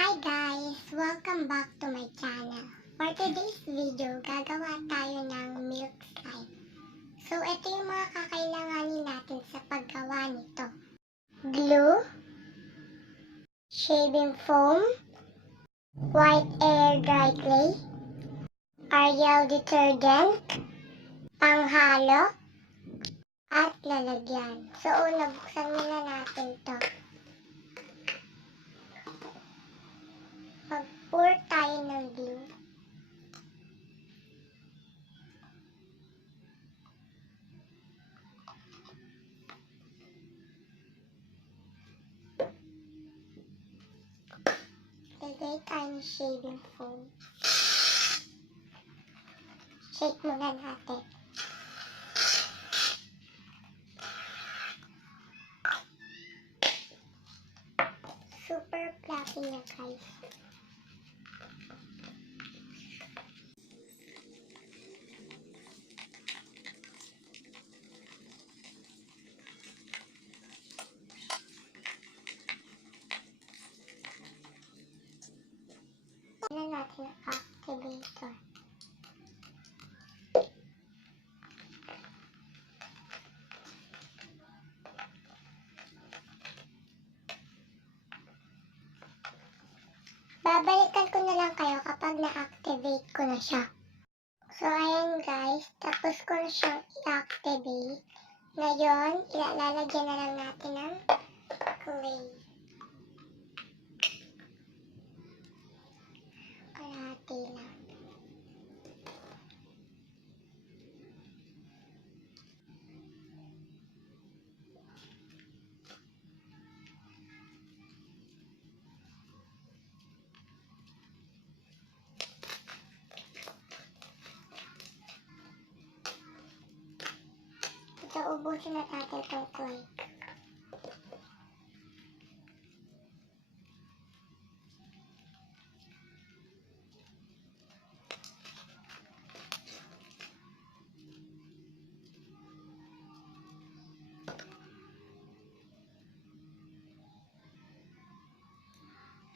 Hi guys! Welcome back to my channel. For today's video, gagawa tayo ng milk slime. So, ito yung mga kakailanganin natin sa paggawa nito. Glue, shaving foam, white air dry clay, Ariel detergent, panghalo, at lalagyan. So, una, buksan muna natin to. Mag-pour tayo ng glue. Lagay tayo ng shaving foam. Shake muna natin. Super fluffy niya guys. Tignan natin ang activator. Babalikan ko na lang kayo kapag na-activate ko na siya. So, ayan guys. Tapos ko na siyang i-activate. Ngayon, ilalagyan na lang natin ng clay. Kalahati lang. So, ubusin na natin itong clay.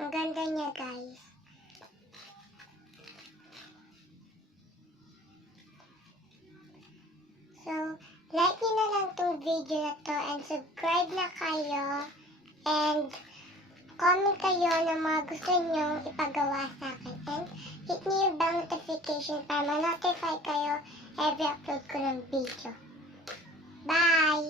Ang ganda niya guys. So, like nyo na lang itong video na to and subscribe na kayo and comment kayo ng mga gusto nyong ipagawa sa akin and hit nyo yung bell notification para ma-notify kayo every upload ko ng video. Bye!